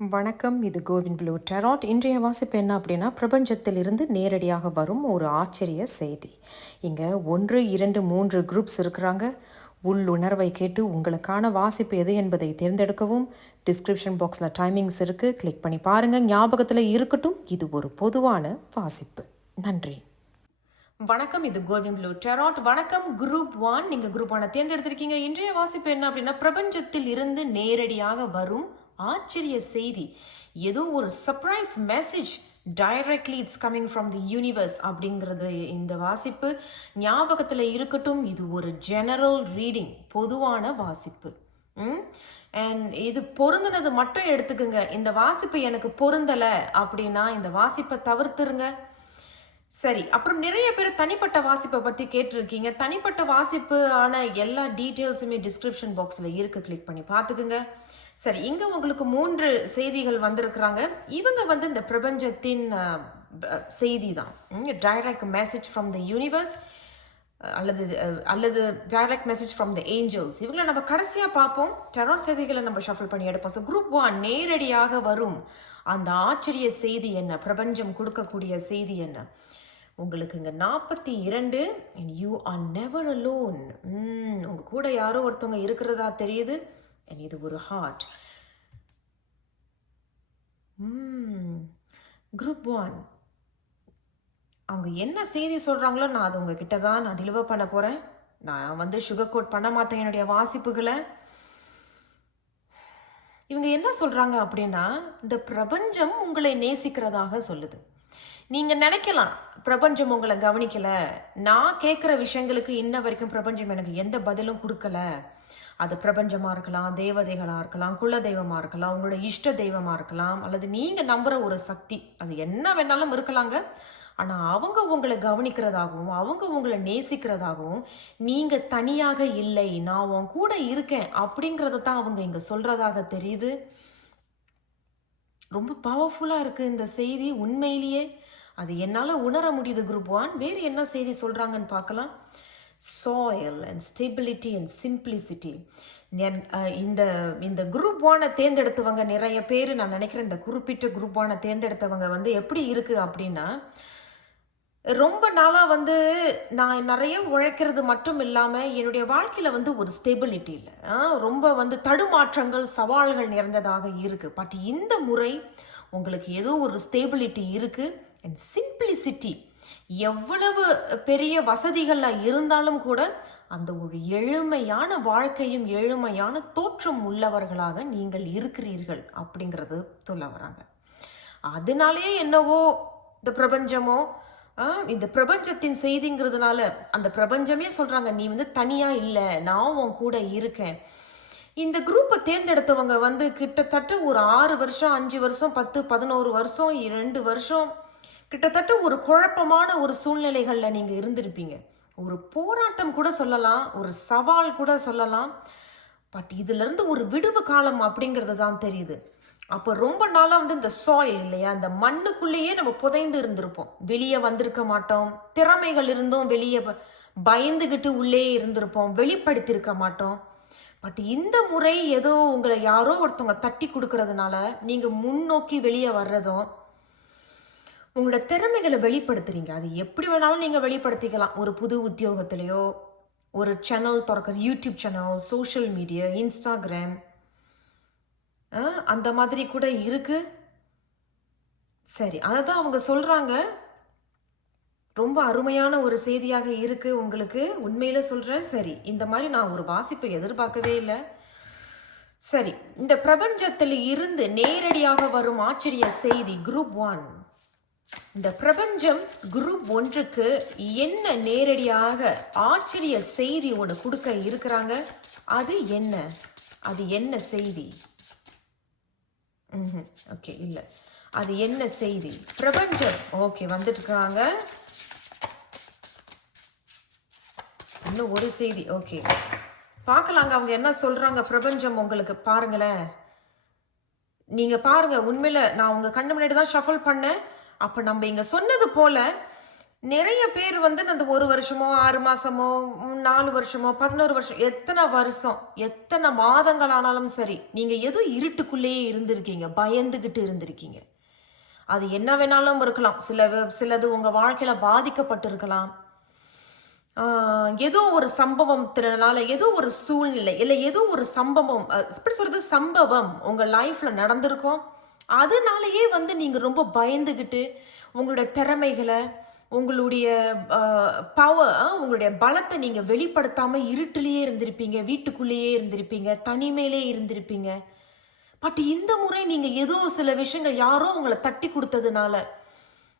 வணக்கம். இது CoWIN blue tarot. இன்றைய வாசிப்பு என்ன அப்படின்னா, பிரபஞ்சத்திலிருந்து நேரடியாக வரும் ஒரு ஆச்சரிய செய்தி. இங்கே 1, 2, 3 குரூப்ஸ் இருக்கிறாங்க. உள்ளுணர்வை கேட்டு உங்களுக்கான வாசிப்பு எது என்பதை தேர்ந்தெடுக்கவும் டிஸ்கிரிப்ஷன் பாக்ஸில் டைமிங்ஸ் இருக்குது, கிளிக் பண்ணி பாருங்கள். ஞாபகத்தில் இருக்கட்டும், இது ஒரு பொதுவான வாசிப்பு. நன்றி. வணக்கம். இது கோவின் ப்ளூ டெராட். வணக்கம் குரூப் 1. நீங்கள் குரூப் 1 தேர்ந்தெடுத்திருக்கீங்க. இன்றைய வாசிப்பு என்ன அப்படின்னா, பிரபஞ்சத்தில் இருந்து நேரடியாக வரும் ஆச்சரிய செய்தி. ஏதோ ஒரு surprise message directly it's coming from the universe அப்படிங்கிறது இந்த வாசிப்பு. ஞாபகத்தில் இருக்கட்டும், இது ஒரு ஜெனரல் ரீடிங், பொதுவான வாசிப்பு. அண்ட் இது பொருந்தினது மட்டும் எடுத்துக்குங்க. இந்த வாசிப்பு எனக்கு பொருந்தலை அப்படின்னா இந்த வாசிப்பை தவிர்த்துருங்க. சரி, அப்புறம் நிறைய பேர் தனிப்பட்ட வாசிப்பை பற்றி கேட்டிருக்கீங்க. தனிப்பட்ட வாசிப்பு ஆன எல்லா டீட்டெயில்ஸுமே டிஸ்கிரிப்ஷன் பாக்ஸில் இருக்கு, கிளிக் பண்ணி பார்த்துக்குங்க. சரி, இங்கே உங்களுக்கு 3 செய்திகள் வந்திருக்கிறாங்க. இவங்க இந்த பிரபஞ்சத்தின் செய்தி தான். Direct message from the universe அல்லது direct message from the angels. இவங்களை நம்ம கடைசியாக பார்ப்போம். டெராட் செய்திகளை நம்ம ஷஃபிள் பண்ணி எடுப்போம். ஸோ குரூப் 1 நேரடியாக வரும் அந்த ஆச்சரிய செய்தி என்ன, பிரபஞ்சம் கொடுக்கக்கூடிய செய்தி என்ன. உங்களுக்கு இங்கே 42 and you are never alone. உங்கள் கூட யாரோ ஒருத்தவங்க இருக்கிறதா தெரியுது. and இது ஒரு ஹார்ட். குரூப் 1 அவங்க என்ன செய்தி சொல்கிறாங்களோ நான் அது உங்ககிட்ட தான் நான் டெலிவர் பண்ண போகிறேன். நான் சுகர் கோட் பண்ண மாட்டேன் என்னுடைய வாசிப்புகளை. இவங்க என்ன சொல்கிறாங்க அப்படின்னா, இந்த பிரபஞ்சம் உங்களை நேசிக்கிறதாக சொல்லுது. நீங்கள் நினைக்கலாம் பிரபஞ்சம் உங்களை கவனிக்கலை, நான் கேட்குற விஷயங்களுக்கு இன்ன வரைக்கும் பிரபஞ்சம் எனக்கு எந்த பதிலும் கொடுக்கல. அது பிரபஞ்சமாக இருக்கலாம், தேவதைகளாக இருக்கலாம், குல தெய்வமாக இருக்கலாம், உங்களோட இஷ்ட தெய்வமாக இருக்கலாம், அல்லது நீங்கள் நம்புகிற ஒரு சக்தி, அது என்ன வேணாலும் இருக்கலாங்க. ஆனால் அவங்க உங்களை கவனிக்கிறதாகவும் அவங்க உங்களை நேசிக்கிறதாகவும் நீங்கள் தனியாக இல்லை, நான் உன் கூட இருக்கேன் அப்படிங்கிறத தான் அவங்க இங்கே சொல்கிறதாக தெரியுது. ரொம்ப பவர்ஃபுல்லாக இருக்குது இந்த செய்தி. உண்மையிலேயே அது என்னால் உணர முடியுது. குரூப் 1 வேறு என்ன செய்தி சொல்கிறாங்கன்னு பார்க்கலாம். Soil and stability and simplicity. இந்த குரூப் 1 தேர்ந்தெடுத்தவங்க நிறைய பேர், நான் நினைக்கிறேன் இந்த குறிப்பிட்ட குரூப் 1 தேர்ந்தெடுத்தவங்க எப்படி இருக்குது அப்படின்னா, ரொம்ப நாளாக நான் நிறைய உழைக்கிறது மட்டும் இல்லாமல் என்னுடைய வாழ்க்கையில் ஒரு ஸ்டெபிலிட்டி இல்லை, ரொம்ப தடுமாற்றங்கள் சவால்கள் நிறைந்ததாக இருக்குது. பட் இந்த முறை உங்களுக்கு ஏதோ ஒரு ஸ்டெபிலிட்டி இருக்குது. அண்ட் சிம்பிளிசிட்டி, எவ்வளவு பெரிய வசதிகள்லாம் இருந்தாலும் கூட அந்த ஒரு எளிமையான வாழ்க்கையும் எளிமையான தோற்றம் உள்ளவர்களாக நீங்கள் இருக்கிறீர்கள் அப்படிங்கிறது சொல்ல வராங்க. அதனாலே என்னவோ இந்த பிரபஞ்சமோ இந்த பிரபஞ்சத்தின் செய்திங்கிறதுனால அந்த பிரபஞ்சமே சொல்றாங்க, நீ தனியா இல்லை, நான் உன் கூட இருக்கேன். இந்த குரூப்பை தேர்ந்தெடுத்தவங்க கிட்டத்தட்ட ஒரு 6 வருஷம் 5 வருஷம் 10 11 வருஷம் 2 வருஷம் கிட்டத்தட்ட ஒரு குழப்பமான ஒரு சூழ்நிலைகள்ல நீங்க இருந்திருப்பீங்க. ஒரு போராட்டம் கூட சொல்லலாம், ஒரு சவால் கூட சொல்லலாம். பட் இதுல இருந்து ஒரு விடுவு காலம் அப்படிங்கிறது தான் தெரியுது. அப்போ ரொம்ப நாளா இந்த சாயில் இல்லையா, அந்த மண்ணுக்குள்ளேயே நம்ம புதைந்து இருந்திருப்போம், வெளியே வந்திருக்க மாட்டோம். திறமைகள் இருந்தும் வெளியே பயந்துகிட்டு உள்ளே இருந்திருப்போம், வெளிப்படுத்தியிருக்க மாட்டோம். பட் இந்த முறை ஏதோ உங்களை யாரோ ஒருத்தவங்க தட்டி கொடுக்கறதுனால நீங்க முன்னோக்கி வெளியே வர்றதும், உங்களோட திறமைகளை வெளிப்படுத்துறீங்க. அது எப்படி வேணாலும் நீங்க வெளிப்படுத்திக்கலாம். ஒரு புது உத்தியோகத்திலேயோ, ஒரு சேனல் திறக்கிற, YouTube channel, social media, Instagram, அந்த மாதிரி கூட இருக்கு. சரி, அதை தான் அவங்க சொல்றாங்க. ரொம்ப அருமையான ஒரு செய்தியாக இருக்கு உங்களுக்கு, உண்மையில சொல்றேன். சரி, இந்த மாதிரி நான் ஒரு வாசிப்பை எதிர்பார்க்கவே இல்லை. சரி, இந்த பிரபஞ்சத்தில் இருந்து நேரடியாக வரும் ஆச்சரிய செய்தி குரூப் 1. இந்த பிரபஞ்சம் குரூப் 1க்கு என்ன நேரடியாக ஆச்சரிய செய்தி ஒன்று கொடுக்க இருக்கிறாங்க. அது என்ன, அது என்ன செய்தி? ஓகே, இல்லை, அது என்ன செய்தி? பிரபஞ்சம் ஓகே வந்துட்டு இருக்காங்க. இன்னும் ஒரு செய்தி. ஓகே, பார்க்கலாங்க அவங்க என்ன சொல்றாங்க. பிரபஞ்சம் உங்களுக்கு பாருங்களேன், நீங்க பாருங்க. உண்மையில நான் உங்க கண்ணு முன்னாடி தான் ஷஃபிள் பண்ணேன். அப்போ நம்ம இங்கே சொன்னது போல நிறைய பேர் வந்து அந்த 1 வருஷமோ, 6 மாசமோ, 4 வருஷமோ, 11 வருஷம், எத்தனை வருஷம், எத்தனை மாதங்கள் ஆனாலும் சரி, நீங்க ஏதோ இருட்டுக்குள்ளேயே இருந்திருக்கீங்க. பயந்துகிட்டு இருந்திருக்கீங்க. அது என்ன வேணாலும் இருக்கலாம். சிலது உங்க வாழ்க்கையில பாதிக்கப்பட்டிருக்கலாம். ஏதோ ஒரு சம்பவத்தினால, ஏதோ ஒரு சூழ்நிலை, இல்ல ஏதோ ஒரு சம்பவம், எப்படி சொல்றது, சம்பவம் உங்க லைஃப்ல நடந்திருக்கும். அதனாலயே வந்து நீங்க ரொம்ப பயந்துகிட்டு உங்களுடைய திறமைகளை, உங்களுடைய பவர், உங்களுடைய பலத்தை நீங்க வெளிப்படுத்தாம இருட்டிலேயே இருந்திருப்பீங்க, வீட்டுக்குள்ளேயே இருந்திருப்பீங்க, தனிமையிலே இருந்திருப்பீங்க. பட் இந்த முறை நீங்க ஏதோ சில விஷயங்கள் யாரோ உங்களை தட்டி கொடுத்ததுனால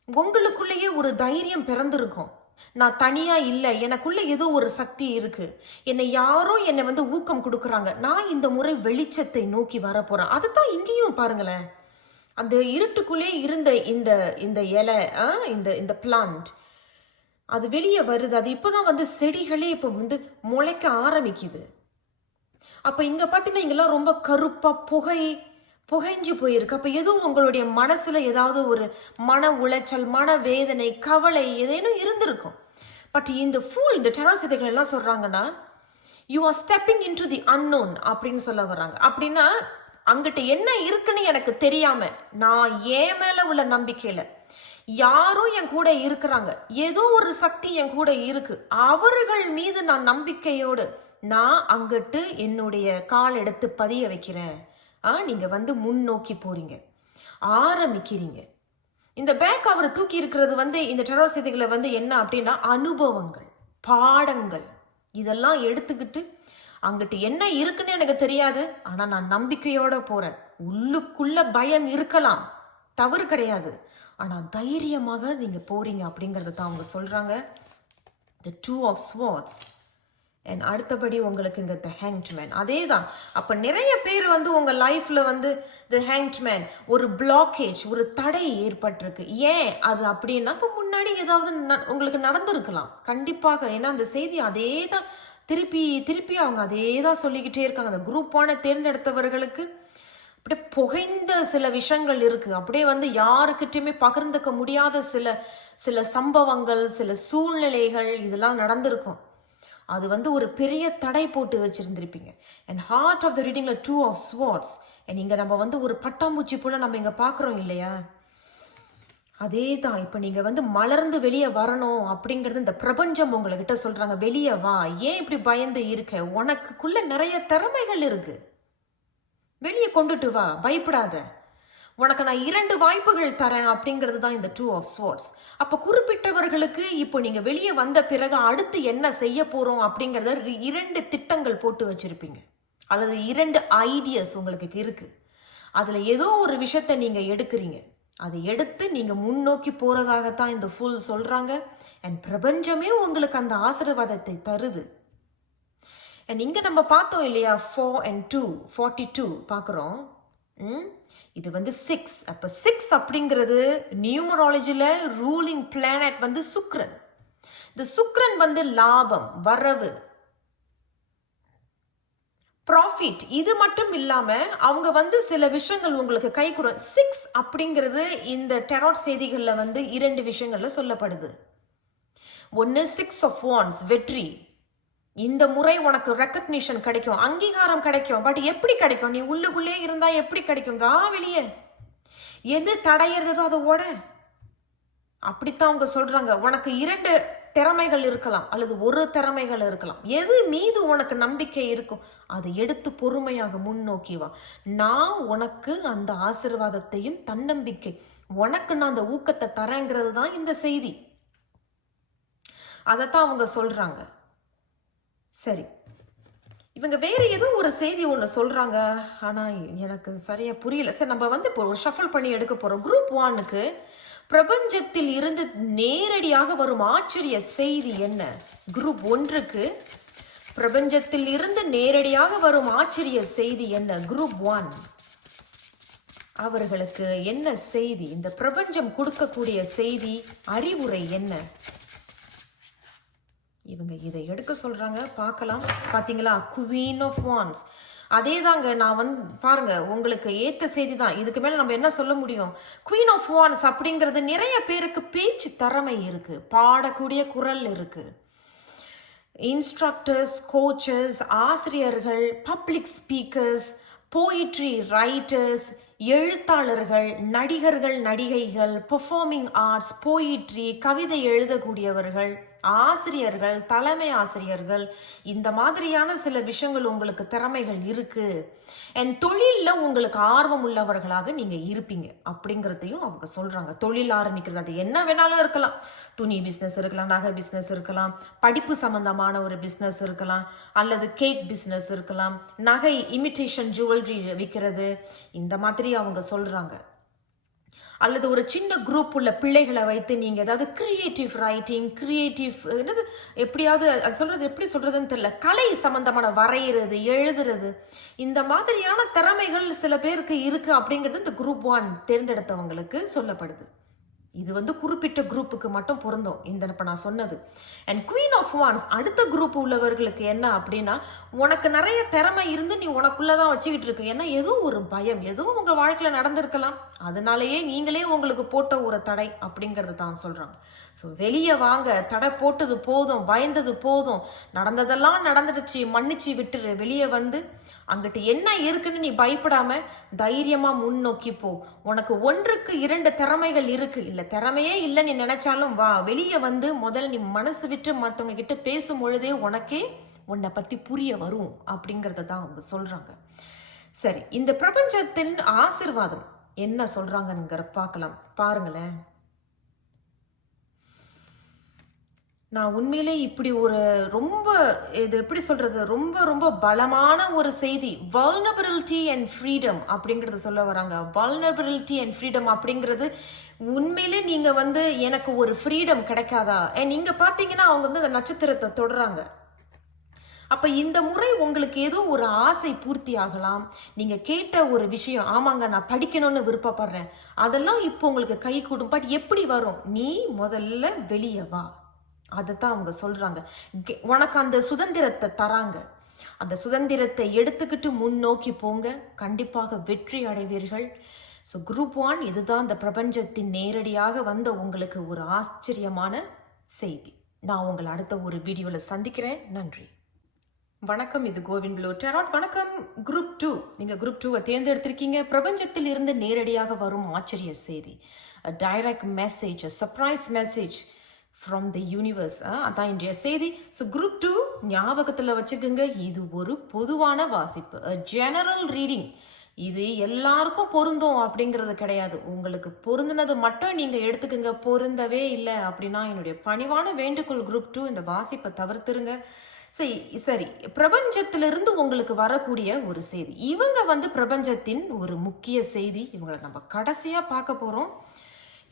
உங்களுக்குள்ளேயே ஒரு தைரியம் பிறந்திருக்கும். நான் தனியா இல்லை, எனக்குள்ள ஏதோ ஒரு சக்தி இருக்கு, என்னை யாரோ என்னை வந்து ஊக்கம் கொடுக்குறாங்க, நான் இந்த முறை வெளிச்சத்தை நோக்கி வரப்போறேன். அதுதான் இங்கேயும் பாருங்களேன். அந்த இருட்டுக்குள்ளே இருந்த இந்த இந்த இலை, இந்த இந்த பிளான்ட் அது வெளியே வருது. அது இப்போதான் வந்து செடிகளே இப்போ வந்து முளைக்க ஆரம்பிக்குது. அப்போ இங்கே பார்த்தீங்கன்னா இங்கெல்லாம் ரொம்ப கருப்பாக புகைஞ்சு போயிருக்கு. அப்போ எதுவும் உங்களுடைய மனசில் ஏதாவது ஒரு மன உளைச்சல், மன வேதனை, கவலை ஏதேனும் இருந்திருக்கும். பட் இந்த இந்த டெரர் சிதைகள் எல்லாம் சொல்கிறாங்கன்னா, you are stepping in to the unknown அப்படின்னு சொல்ல வர்றாங்க. அப்படின்னா அங்கிட்ட என்ன இருக்குன்னு எனக்கு தெரியாம, நான் என் மேல உள்ள நம்பிக்கையில யாரும் என் கூட இருக்கிறாங்க, ஏதோ ஒரு சக்தி என் கூட இருக்கு, அவர்கள் மீது நான் நம்பிக்கையோடு நான் அங்கிட்டு என்னுடைய கால் எடுத்து பதிய வைக்கிறேன். நீங்க வந்து முன்னோக்கி போறீங்க, ஆரம்பிக்கிறீங்க. இந்த பேக் அவர் தூக்கி இருக்கிறது வந்து இந்த டெரர் செய்திகளை வந்து என்ன அப்படின்னா அனுபவங்கள், பாடங்கள், இதெல்லாம் எடுத்துக்கிட்டு அங்கிட்டு என்ன இருக்குன்னு எனக்கு தெரியாது, ஆனா நான் நம்பிக்கையோட போறேன். உள்ளுக்குள்ள பயம் இருக்கலாம், தவறு கிடையாது, ஆனா தைரியமாக நீங்க போறீங்க அப்படிங்கறத தான் அவங்க சொல்றாங்க. The Two of Swords. and அடுத்தபடி உங்களுக்கு இங்க the Hanged Man. அதே தான். அப்ப நிறைய பேர் வந்து உங்க லைஃப்ல வந்து the Hanged Man ஒரு பிளாக்கேஜ், ஒரு தடை ஏற்பட்டிருக்கு. ஏன் அது அப்படின்னா, இப்போ முன்னாடி ஏதாவது உங்களுக்கு நடந்திருக்கலாம் கண்டிப்பாக. ஏன்னா அந்த செய்தி அதே தான் திருப்பி திருப்பி அவங்க அதே தான் சொல்லிக்கிட்டே இருக்காங்க. அந்த குரூப்பான தேர்ந்தெடுத்தவர்களுக்கு அப்படியே புகைந்த சில விஷயங்கள் இருக்கு. அப்படியே வந்து யாருக்கிட்டையுமே பகிர்ந்துக்க முடியாத சில சம்பவங்கள், சில சூழ்நிலைகள் இதெல்லாம் நடந்திருக்கும். அது வந்து ஒரு பெரிய தடை போட்டு வச்சிருந்திருப்பீங்க. அண்ட் ஹார்ட் ஆஃப் த ரீடிங்ல 2 of Swords. அண்ட் இங்க நம்ம வந்து ஒரு பட்டாம்பூச்சி போல நம்ம இங்க பாக்குறோம் இல்லையா, அதே தான். இப்போ நீங்க வந்து மலர்ந்து வெளியே வரணும் அப்படிங்கிறது இந்த பிரபஞ்சம் உங்ககிட்ட சொல்றாங்க. வெளியே வா, ஏன் இப்படி பயந்து இருக்க, உனக்குள்ள நிறைய திறமைகள் இருக்கு, வெளியே கொண்டுட்டு வா, பயப்படாத, உனக்கு நான் 2 வாய்ப்புகள் தரேன் அப்படிங்கிறது தான் இந்த 2 of Swords. அப்போ குறிப்பிட்டவர்களுக்கு இப்போ நீங்க வெளியே வந்த பிறகு அடுத்து என்ன செய்ய போறோம் அப்படிங்கிறத 2 திட்டங்கள் போட்டு வச்சிருப்பீங்க, அல்லது 2 ஐடியாஸ் உங்களுக்கு இருக்கு. அதுல ஏதோ ஒரு விஷயத்த நீங்க எடுக்கிறீங்க, அதை எடுத்து நீங்க முன்னோக்கி போறதாகத்தான் இந்த ஃபுல் சொல்றாங்க. அண்ட் பிரபஞ்சமே உங்களுக்கு அந்த ஆசீர்வாதத்தை தருது. அண்ட் இங்க நம்ம பார்த்தோம் இல்லையா, 4 and 2 42 பார்க்குறோம். இது வந்து 6. அப்போ 6 அப்படிங்கிறது நியூமராலஜியில் ரூலிங் பிளானட் வந்து சுக்ரன். இந்த சுக்ரன் வந்து லாபம், வரவு, ப்ராஃபிட், இது மட்டும் இல்லாம அவங்க வந்து சில விஷயங்கள் உங்களுக்கு கை கொடு. 6 அப்படிங்கிறது இந்த டெராட் செய்திகள்ல வந்து 2 விஷயங்கள்ல சொல்லப்படுது. ஒன்னு 6 of Wands, வெற்றி. இந்த முறை உனக்கு ரெக்கக்னிஷன் கிடைக்கும், அங்கீகாரம் கிடைக்கும். பட் எப்படி கிடைக்கும், நீ உள்ளுக்குள்ளே இருந்தா எப்படி கிடைக்கும், வா வெளியே, எது தடையிறதோ அதை ஓட. அப்படித்தான் அவங்க சொல்றாங்க. உனக்கு 2 திறமைகள் இருக்கலாம், அல்லது ஒரு திறமைகள் இருக்கலாம். எது மீது உனக்கு நம்பிக்கை இருக்கும் அதை எடுத்து பொறுமையாக முன்னோக்கி வா. நான் உனக்கு அந்த ஆசீர்வாதத்தையும் தன்னம்பிக்கை, உனக்கு நான் அந்த ஊக்கத்தை தரேங்கிறது தான் இந்த செய்தி. அதைத்தான் அவங்க சொல்றாங்க. சரி, இவங்க வேற ஏதோ ஒரு செய்தி ஒன்று சொல்றாங்க, ஆனா எனக்கு சரியா புரியல. சரி, நம்ம வந்து இப்போ ஒரு ஷஃபிள் பண்ணி எடுக்க போறோம். குரூப் 1க்கு பிரபஞ்சத்தில் இருந்து நேரடியாக வரும் ஆச்சரிய செய்தி என்ன? குரூப் 1க்கு பிரபஞ்சத்தில் இருந்து நேரடியாக வரும் ஆச்சரிய செய்தி என்ன? குரூப் 1 அவர்களுக்கு என்ன செய்தி? இந்த பிரபஞ்சம் கொடுக்கக்கூடிய செய்தி, அறிவுரை என்ன? இவங்க இதை எடுக்க சொல்றாங்க, பார்க்கலாம். பாத்தீங்களா, குவீன் ஆஃப் வான்ஸ், அதேதாங்க நான் பாருங்க உங்களுக்கு ஏத்த செய்தி தான். இதுக்கு மேல நம்ம என்ன சொல்ல முடியும்? குயின் ஆஃப் வான்ஸ் அப்படிங்கிறது நிறைய பேருக்கு பேச்சு திறமை இருக்கு. பாடக்கூடிய குரல் இருக்கு. இன்ஸ்ட்ரக்டர்ஸ், கோச்சஸ், ஆசிரியர்கள், பப்ளிக் ஸ்பீக்கர்ஸ், போயிட்ரி ரைட்டர்ஸ், எழுத்தாளர்கள், நடிகர்கள், நடிகைகள், பெர்ஃபார்மிங் ஆர்ட்ஸ், போயிட்ரி, கவிதை எழுதக்கூடியவர்கள், ஆசிரியர்கள், தலைமை ஆசிரியர்கள், இந்த மாதிரியான சில விஷயங்கள் உங்களுக்கு திறமைகள் இருக்கு. அண்ட் தொழிலில் உங்களுக்கு ஆர்வம் உள்ளவர்களாக நீங்க இருப்பீங்க அப்படிங்கிறதையும் அவங்க சொல்றாங்க. தொழில் ஆரம்பிக்கிறது அது என்ன வேணாலும் இருக்கலாம். துணி பிஸ்னஸ் இருக்கலாம், நகை பிஸ்னஸ் இருக்கலாம், படிப்பு சம்பந்தமான ஒரு பிஸ்னஸ் இருக்கலாம், அல்லது கேக் பிஸ்னஸ் இருக்கலாம், நகை இமிட்டேஷன் ஜுவல்லரி விற்கிறது, இந்த மாதிரி அவங்க சொல்றாங்க. அல்லது ஒரு சின்ன குரூப் உள்ள பிள்ளைகளை வைத்து நீங்க ஏதாவது கிரியேட்டிவ் ரைட்டிங், கிரியேட்டிவ் என்னது எப்படியாவது சொல்றது எப்படி சொல்றதுன்னு தெரியல, கலை சம்பந்தமான வரைகிறது, எழுதுறது, இந்த மாதிரியான திறமைகள் சில பேருக்கு இருக்கு அப்படிங்கிறது இந்த குரூப் 1 தேர்ந்தெடுத்தவங்களுக்கு சொல்லப்படுது. இது குறிப்பிட்ட குரூப்புக்கு மட்டும் பொருந்தும் இந்த இப்போ நான் சொன்னது. அண்ட் குயின் ஆஃப் வான்ஸ் அடுத்த குரூப் உள்ளவர்களுக்கு என்ன அப்படின்னா, உனக்கு நிறைய திறமை இருந்து நீ உனக்குள்ளதான் வச்சுக்கிட்டு இருக்கு. ஏன்னா ஏதோ ஒரு பயம், ஏதோ உங்க வாழ்க்கையில நடந்திருக்கலாம், அதனாலேயே நீங்களே உங்களுக்கு போட்ட ஒரு தடை அப்படிங்கறது தான் சொல்றாங்க. ஸோ வெளியே வாங்க, தடை போட்டது போதும், பயந்தது போதும், நடந்ததெல்லாம் நடந்துடுச்சு, மன்னிச்சு விட்டுரு. வெளியே வந்து அங்கிட்டு என்ன இருக்குன்னு நீ பயப்படாம தைரியமா முன்னோக்கி போ. உனக்கு 1க்கு 2 திறமைகள் இருக்கு, இல்ல திறமையே இல்லை நீ நினைச்சாலும் வா, வெளியே வந்து முதல்ல நீ மனசு விட்டு மற்றவங்க கிட்ட பேசும் பொழுதே உனக்கே உன்னை பத்தி புரிய வரும் அப்படிங்கறத தான் அவங்க சொல்றாங்க. சரி, இந்த பிரபஞ்சத்தின் ஆசிர்வாதம் என்ன சொல்றாங்கங்கிற பார்க்கலாம். பாருங்களேன், நான் உண்மையிலே இப்படி ஒரு ரொம்ப இது எப்படி சொல்றது, ரொம்ப ரொம்ப பலமான ஒரு செய்தி, வல்னரபிலிட்டி அண்ட் ஃப்ரீடம் அப்படிங்கறது சொல்ல வராங்க. வல்னரபிலிட்டி அண்ட் ஃப்ரீடம் அப்படிங்கிறது உண்மையிலே நீங்க எனக்கு ஒரு ஃப்ரீடம் கிடைக்காதா? நீங்க பாத்தீங்கன்னா அவங்க அந்த நட்சத்திரத்தை தொடறாங்க. அப்ப இந்த முறை உங்களுக்கு ஏதோ ஒரு ஆசை பூர்த்தி ஆகலாம். நீங்க கேட்ட ஒரு விஷயம், ஆமாங்க நான் படிக்கணும்னு விருப்பப்படுறேன், அதெல்லாம் இப்போ உங்களுக்கு கை கூடும். பட் எப்படி வரும்? நீ முதல்ல வெளியே வா. அதைத்தான் அவங்க சொல்றாங்க. உனக்கு அந்த சுதந்திரத்தை தராங்க. அந்த சுதந்திரத்தை எடுத்துக்கிட்டு முன்னோக்கி போங்க, கண்டிப்பாக வெற்றி அடைவீர்கள். ஸோ குரூப் 1 இதுதான் இந்த பிரபஞ்சத்தின் நேரடியாக வந்த உங்களுக்கு ஒரு ஆச்சரியமான செய்தி. நான் உங்களை அடுத்த ஒரு வீடியோவில் சந்திக்கிறேன். நன்றி, வணக்கம். இது கோவின் ப்ளூ டேராட். வணக்கம் குரூப் 2. நீங்க குரூப் 2 தேர்ந்தெடுத்திருக்கீங்க. பிரபஞ்சத்தில் இருந்து நேரடியாக வரும் ஆச்சரிய செய்தி, direct message, surprise message from the universe. அதான் இன்றைய செய்தி. ஸோ குரூப் 2 ஞாபகத்தில் வச்சுக்கோங்க, இது ஒரு பொதுவான வாசிப்பு, ஜெனரல் ரீடிங். இது எல்லாருக்கும் பொருந்தும் அப்படிங்கிறது கிடையாது. உங்களுக்கு பொருந்தினது மட்டும் நீங்க எடுத்துக்கோங்க. பொருந்தவே இல்லை அப்படின்னா என்னுடைய பணிவான வேண்டுகோள், குரூப் 2 இந்த வாசிப்பை தவிர்த்துருங்க. சரி, பிரபஞ்சத்திலிருந்து உங்களுக்கு வரக்கூடிய ஒரு செய்தி. இவங்க பிரபஞ்சத்தின் ஒரு முக்கிய செய்தி. இவங்களை நம்ம கடைசியா பார்க்க போறோம்.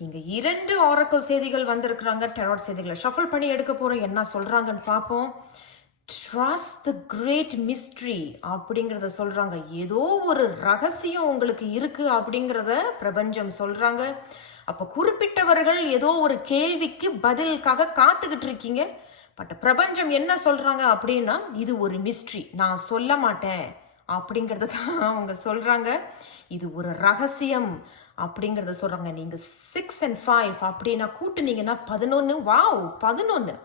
இங்க 2 ஆரக்கிள் செய்திகள் வந்திருக்கிறாங்க. டெராட் செய்திகளை ஷஃபிள் பண்ணி எடுக்க போறோம். என்ன சொல்றாங்கன்னு பார்ப்போம். ட்ரஸ்ட் தி கிரேட் மிஸ்ட்ரி அப்படிங்கிறத சொல்றாங்க. ஏதோ ஒரு ரகசியம் உங்களுக்கு இருக்கு அப்படிங்கிறத பிரபஞ்சம் சொல்றாங்க. அப்ப குறிப்பிட்டவர்கள் ஏதோ ஒரு கேள்விக்கு பதிலுக்காக காத்துக்கிட்டு இருக்கீங்க. பட் பிரபஞ்சம் என்ன சொல்றாங்க அப்படின்னா, இது ஒரு மிஸ்ட்ரி, நான் சொல்ல மாட்டேன் அப்படிங்கறத தான் அவங்க சொல்றாங்க. இது ஒரு ரகசியம் அப்படிங்கறத சொல்றாங்க. நீங்க 6 and 5 அப்படின்னா கூட்டுனீங்கன்னா 11. வாவ், 11.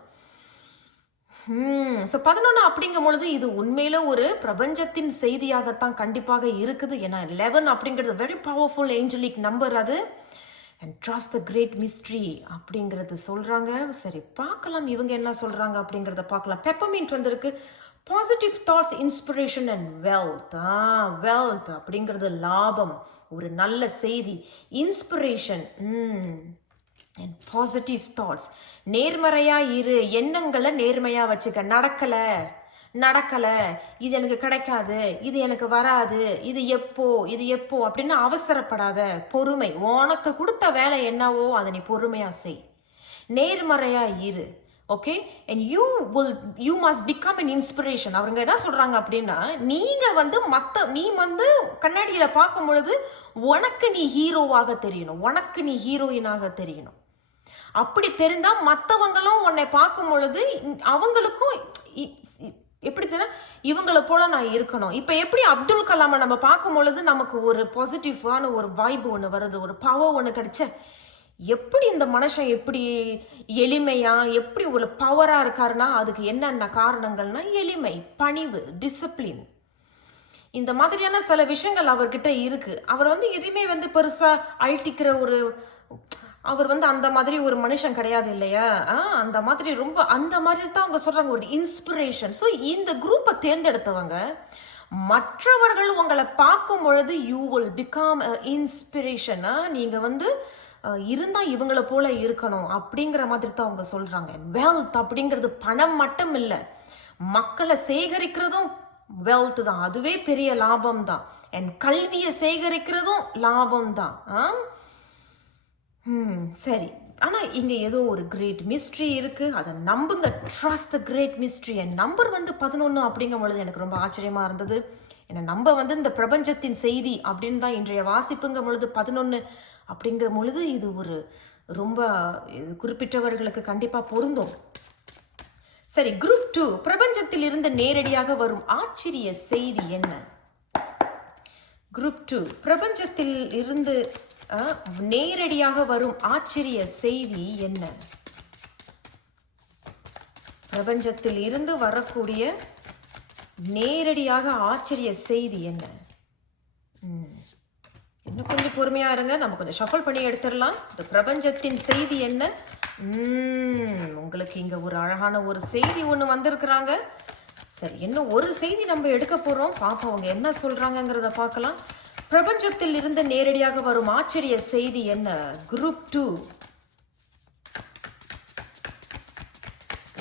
11 அப்படிங்கும் பொழுது இது உண்மையில ஒரு பிரபஞ்சத்தின் செய்தியாகத்தான் கண்டிப்பாக இருக்குது. ஏன்னா 11 அப்படிங்கிறது வெரி பவர்ஃபுல் ஏஞ்சலிக் நம்பர் அது. And trust the great mystery அப்படிங்கிறது சொல்றாங்க. சரி, பார்க்கலாம் இவங்க என்ன சொல்றாங்க அப்படிங்கிறத பார்க்கலாம். பெப்பர்மின்ட் வந்திருக்கு. Positive thoughts, inspiration and wealth. Wealth அப்படிங்கிறது லாபம், ஒரு நல்ல செய்தி. இன்ஸ்பிரேஷன் அண்ட் பாசிட்டிவ் தாட்ஸ், நேர்மறையா இரு, எண்ணங்களை நேர்மையா வச்சுக்க. நடக்கல, இது எனக்கு கிடைக்காது, இது எனக்கு வராது, இது எப்போ அப்படின்னு அவசரப்படாத. பொறுமை, உனக்கு கொடுத்த வேலை என்னவோ அதை நீ பொறுமையா செய், நேர்மறையா இரு. Okay, and you must become an inspiration. அவங்க என்ன சொல்றாங்க அப்படின்னா, நீங்க நீ கண்ணாடியில பார்க்கும் பொழுது உனக்கு நீ ஹீரோவாக தெரியணும், உனக்கு நீ ஹீரோயினாக தெரியணும். அப்படி தெரிந்தா மற்றவங்களும் உன்னை பார்க்கும் பொழுது அவங்களுக்கும் எப்படி தெரியும்? இவங்கள போல நான் இருக்கணும். இப்ப எப்படி அப்துல் கலாமை நம்ம பார்க்கும் பொழுது நமக்கு ஒரு பாசிட்டிவான ஒரு வைப் ஒன்று வருது, ஒரு பவர் ஒன்று கிடைச்ச, எப்படி இந்த மனுஷன் எப்படி எளிமையா எப்படி ஒரு பவரா இருக்காருன்னா அதுக்கு என்னென்ன காரணங்கள்னா எளிமை, பணிவு, டிசிப்ளின், இந்த மாதிரியான சில விஷயங்கள் அவர்கிட்ட இருக்கு. அவர் வந்து எதுவுமே வந்து பெருசா அழட்டிக்கிற ஒரு, அவர் வந்து அந்த மாதிரி ஒரு மனுஷன் கிடையாது இல்லையா? அந்த மாதிரி ரொம்ப அந்த மாதிரி தான் அவங்க சொல்றாங்க, ஒரு இன்ஸ்பிரேஷன். ஸோ இந்த குரூப்பை தேர்ந்தெடுத்தவங்க மற்றவர்கள் உங்களை பார்க்கும் பொழுது யூ வில் பிகம் இன்ஸ்பிரேஷன். நீங்க வந்து இருந்தா இவங்களை போல இருக்கணும் அப்படிங்கிற மாதிரி தான் அவங்க சொல்றாங்க. வெல்த் அப்படிங்கிறது பணம் மட்டும் இல்லை, மக்களை சேகரிக்கிறதும் வெல்த் தான், அதுவே பெரிய லாபம் தான். என் கல்வியை சேகரிக்கிறதும் லாபம் தான். சரி, ஆனா இங்க ஏதோ ஒரு கிரேட் மிஸ்ட்ரி இருக்கு, அதை நம்புங்க. Trust the great mystery. என் நம்பர் வந்து 11 அப்படிங்கும் பொழுது எனக்கு ரொம்ப ஆச்சரியமா இருந்தது. என்ன நம்ப வந்து இந்த பிரபஞ்சத்தின் செய்தி அப்படின்னு தான் இன்றைய வாசிப்புங்கும் பொழுது 11 அப்படிங்கிற பொழுது இது ஒரு ரொம்ப குறிப்பிட்டவர்களுக்கு கண்டிப்பா பொருந்தும். சரி, குரூப் 2, பிரபஞ்சத்தில் இருந்து நேரடியாக வரும் ஆச்சரிய செய்தி என்ன? குரூப் 2, பிரபஞ்சத்தில் இருந்து நேரடியாக வரும் ஆச்சரிய செய்தி என்ன? பிரபஞ்சத்தில் இருந்து வரக்கூடிய நேரடியாக ஆச்சரிய செய்தி என்ன? இன்னும் கொஞ்சம் பொறுமையா இருங்க, நம்ம கொஞ்சம் ஷஃபல் பண்ணி எடுத்துடலாம். இந்த பிரபஞ்சத்தின் செய்தி என்ன? உங்களுக்கு இங்க ஒரு அழகான ஒரு செய்தி ஒன்று வந்திருக்கிறாங்க. சரி, இன்னும் ஒரு செய்தி நம்ம எடுக்க போறோம், பார்ப்போம் அவங்க என்ன சொல்றாங்கிறத பார்க்கலாம். பிரபஞ்சத்தில் இருந்து நேரடியாக வரும் ஆச்சரிய செய்தி என்ன? குரூப் 2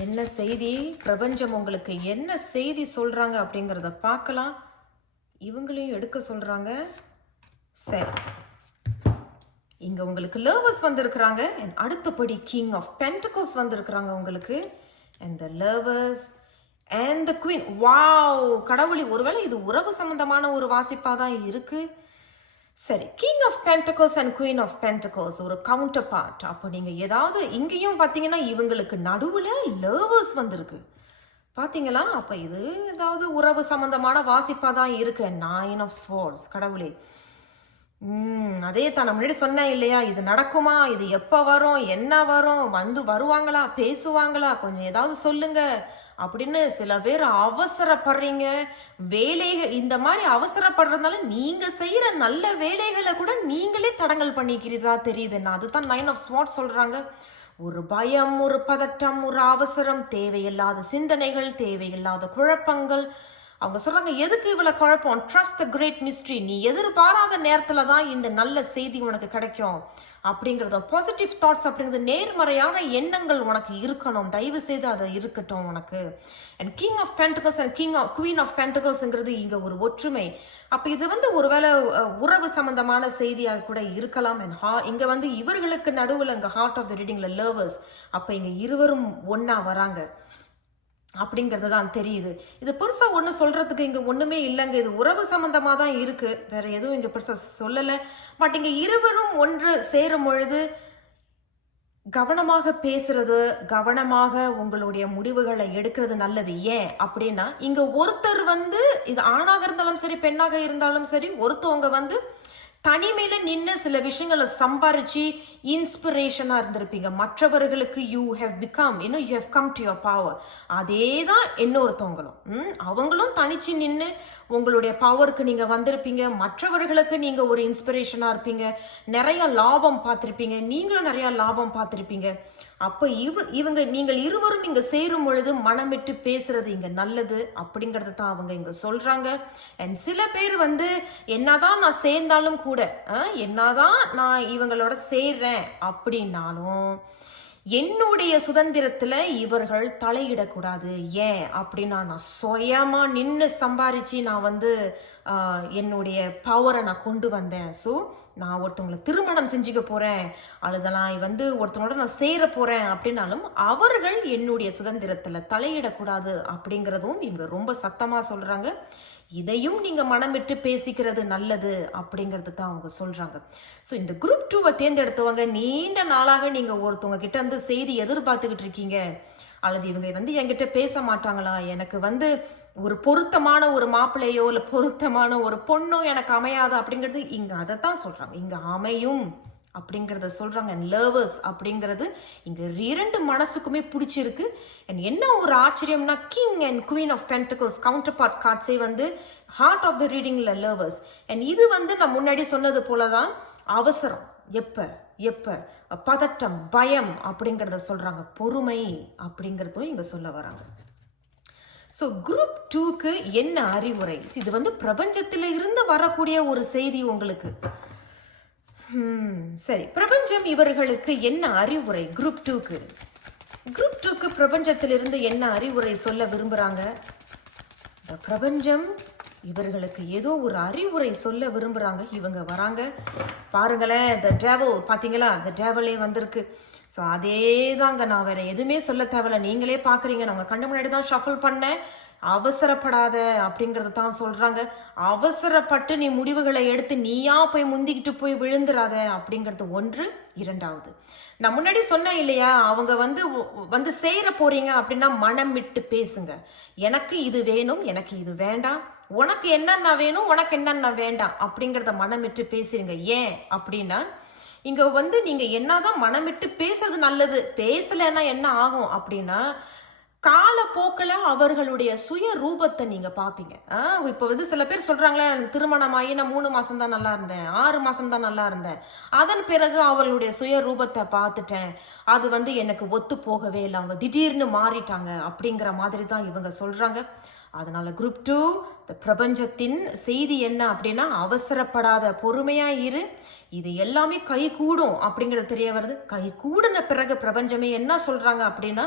என்ன செய்தி? பிரபஞ்சம் உங்களுக்கு என்ன செய்தி சொல்றாங்க அப்படிங்கிறத பார்க்கலாம். இவங்களையும் எடுக்க சொல்றாங்க. சரி, இங்க உங்களுக்கு லவர்ஸ் வந்திருக்கிறாங்க. அடுத்தபடி கிங் ஆஃப் பென்டக்கிள்ஸ் வந்திருக்கிறாங்க உங்களுக்கு. and the lovers and the queen. Wow கடவுளி, ஒருவேளை இது உறவு சம்பந்தமான ஒரு வாசிப்பா தான் இருக்கு. சரி, king of pentacles and queen of pentacles ஒரு கவுண்டர் பார்ட். அப்போ நீங்க ஏதாவது இங்கேயும் பார்த்தீங்கன்னா இவங்களுக்கு நடுவுல லவர்ஸ் வந்திருக்கு பாத்தீங்களா? அப்ப இது ஏதாவது உறவு சம்பந்தமான வாசிப்பா தான் இருக்கு. 9 of swords. கடவுளே, அதே தான் நான் முன்னாடி சொன்னேன் இல்லையா, இது நடக்குமா, இது எப்ப வரும், என்ன வரும், வந்து வருவாங்களா, பேசுவாங்களா, கொஞ்சம் ஏதாவது சொல்லுங்க அப்படின்னு சில பேர் அவசரப்படுறீங்க. வேலைகள் இந்த மாதிரி அவசரப்படுறதுனால நீங்க செய்யற நல்ல வேலைகளை கூட நீங்களே தடங்கல் பண்ணிக்கிறதா தெரியுது. அதுதான் 9 of swords சொல்றாங்க. ஒரு பயம், ஒரு பதட்டம், ஒரு அவசரம், தேவையில்லாத சிந்தனைகள், தேவையில்லாத குழப்பங்கள். அவங்க சொல்றாங்க, எதுக்கு இவ்வளவு குழப்பம்? Trust the great mystery. நீ எதிர்பாராத நேரத்துல தான் இந்த நல்ல செய்தி உனக்கு கிடைக்கும் அப்படிங்கிறது. பாசிட்டிவ் தாட்ஸ் அப்படிங்கிறது, நேர்மறையான எண்ணங்கள் உனக்கு இருக்கணும், தயவு செய்து அதை இருக்கட்டும் உனக்கு. And king of pentacles and queen of பென்டக்கிள்ஸ்ங்கிறது இங்க ஒரு ஒற்றுமை. அப்ப இது வந்து ஒருவேளை உறவு சம்பந்தமான செய்தியாக கூட இருக்கலாம். இங்க வந்து இவர்களுக்கு நடுவில் இங்க ஹார்ட் ஆஃப் த ரீடிங்ல லவர்ஸ். அப்ப இங்க இருவரும் ஒன்னா வராங்க அப்படிங்கிறது தான் தெரியுது. இது பெருசா ஒண்ணு சொல்றதுக்கு இங்க ஒண்ணுமே இல்லைங்க. இது உறவு சம்பந்தமா தான் இருக்கு, வேற எதுவும் இங்க பெருசா சொல்லல. பட் இங்க இருவரும் ஒன்று சேரும் பொழுது கவனமாக பேசுறது, கவனமாக உங்களுடைய முடிவுகளை எடுக்கிறது நல்லது. ஏன் அப்படின்னா, இங்க ஒருத்தர் வந்து இது ஆணாக இருந்தாலும் சரி பெண்ணாக இருந்தாலும் சரி, ஒருத்தவங்க வந்து தனிமையில நின்று சில விஷயங்களை சம்பாரிச்சு இன்ஸ்பிரேஷனா இருந்திருப்பீங்க மற்றவர்களுக்கு. You have become, you have come to your power. அதே தான் இன்னொருத்தவங்களும், அவங்களும் தனிச்சு நின்று உங்களுடைய பவருக்கு நீங்க வந்திருப்பீங்க. மற்றவர்களுக்கு நீங்க ஒரு இன்ஸ்பிரேஷனா இருப்பீங்க, நிறைய லாபம் பார்த்திருப்பீங்க, நீங்களும் நிறைய லாபம் பார்த்திருப்பீங்க. அப்ப இவங்க நீங்கள் இருவரும் இங்க சேரும் பொழுது மனமிட்டு பேசுறது இங்க நல்லது அப்படிங்கறது தான் அவங்க இங்க சொல்றாங்க. அண்ட் சில பேர் வந்து என்னதான் நான் சேர்ந்தாலும் கூட, என்னதான் நான் இவங்களோட சேர்றேன் அப்படின்னாலும் என்னுடைய சுதந்திரத்துல இவர்கள் தலையிடக்கூடாது. ஏன் அப்படின்னா, நான் சுயமா நின்று சம்பாரிச்சு நான் வந்து என்னுடைய பவரை நான் கொண்டு வந்தேன். ஸோ நான் ஒருத்தவங்களை திருமணம் செஞ்சுக்க போறேன் அல்லது நான் வந்து ஒருத்தவங்களோட நான் சேர போறேன் அப்படின்னாலும் அவர்கள் என்னுடைய சுதந்திரத்துல தலையிடக்கூடாது அப்படிங்கிறதும் இவங்க ரொம்ப சத்தமா சொல்றாங்க. இதையும் நீங்க மனமிட்டு பேசிக்கிறது நல்லது அப்படிங்கிறது தான் அவங்க சொல்றாங்க. ஸோ இந்த குரூப் 2 தேர்ந்தெடுத்தவங்க நீண்ட நாளாக நீங்க ஒருத்தவங்க கிட்ட இருந்து செய்தி எதிர்பார்த்துக்கிட்டு இருக்கீங்க. அல்லது இவங்க வந்து என்கிட்ட பேச மாட்டாங்களா, எனக்கு வந்து ஒரு பொருத்தமான ஒரு மாப்பிள்ளையோ இல்லை பொருத்தமான ஒரு பொண்ணோ எனக்கு அமையாது அப்படிங்கிறது இங்கே அதை தான் சொல்கிறாங்க. இங்கே அமையும் அப்படிங்கிறத சொல்கிறாங்க. அண்ட் லர்வர்ஸ் அப்படிங்கிறது இங்கே 2 மனசுக்குமே பிடிச்சிருக்கு. அண்ட் என்ன ஒரு ஆச்சரியம்னா king and queen of pentacles counter part கார்ட்ஸே வந்து ஹார்ட் ஆஃப் த ரீடிங்ல லர்வர்ஸ். அண்ட் இது வந்து நான் முன்னாடி சொன்னது போல தான் அவசரம், எப்ப பதட்டம், பயம் அப்படிங்கிறத சொல்கிறாங்க. பொறுமை அப்படிங்கிறதும் இங்கே சொல்ல வராங்க. ஸோ குரூப் 2க்கு என்ன அறிவுரை? இது வந்து பிரபஞ்சத்தில் இருந்து வரக்கூடிய ஒரு செய்தி உங்களுக்கு. சரி, பிரபஞ்சம் இவர்களுக்கு என்ன அறிவுரை? குரூப் 2க்கு பிரபஞ்சத்திலிருந்து என்ன அறிவுரை சொல்ல விரும்புகிறாங்க? பிரபஞ்சம் இவர்களுக்கு ஏதோ ஒரு அறிவுரை சொல்ல விரும்புகிறாங்க. இவங்க வராங்க பாருங்களேன், த டேவல் பார்த்தீங்களா, த டேவலே வந்திருக்கு. ஸோ அதே தாங்க, நான் வேற எதுவுமே சொல்ல தேவையில்ல, நீங்களே பார்க்குறீங்க. நான் உங்கள் கண்ணு முன்னாடி தான் ஷஃபிள் பண்ணேன். அவசரப்படாத அப்படிங்கிறத தான் சொல்கிறாங்க. அவசரப்பட்டு நீ முடிவுகளை எடுத்து நீயா போய் முந்திக்கிட்டு போய் விழுந்துடாத அப்படிங்கிறது ஒன்று. இரண்டாவது, நான் முன்னாடி சொன்னேன் இல்லையா, அவங்க வந்து செய்கிற போறீங்க அப்படின்னா மனம் விட்டு பேசுங்க. எனக்கு இது வேணும், எனக்கு இது வேண்டாம், உனக்கு என்னென்ன வேணும், உனக்கு என்னென்ன வேண்டாம் அப்படிங்கிறத மனம் விட்டு பேசுறீங்க. ஏன் அப்படின்னா இங்க வந்து நீங்க என்னதான் மனமிட்டு பேசுறது நல்லது, பேசலைன்னா என்ன ஆகும் அப்படின்னா காலப்போக்கில் அவர்களுடைய சுய ரூபத்தை நீங்க பாப்பீங்க. இப்போ வந்து சில பேர் சொல்றாங்களே, எனக்கு திருமணமாகி நான் 3 மாசம் தான் நல்லா இருந்தேன், 6 மாசம் தான் நல்லா இருந்தேன், அதன் பிறகு அவர்களுடைய சுய ரூபத்தை பார்த்துட்டேன், அது வந்து எனக்கு ஒத்து போகவே இல்லை, அவங்க திடீர்னு மாறிட்டாங்க அப்படிங்கிற மாதிரி தான் இவங்க சொல்றாங்க. அதனால குரூப் 2 பிரபஞ்சத்தின் செய்தி என்ன அப்படின்னா அவசரப்படாத, பொறுமையா இரு, இது எல்லாமே கை கூடும் அப்படிங்கிறது தெரிய வருது. கை கூடின பிறகு பிரபஞ்சமே என்ன சொல்றாங்க அப்படின்னா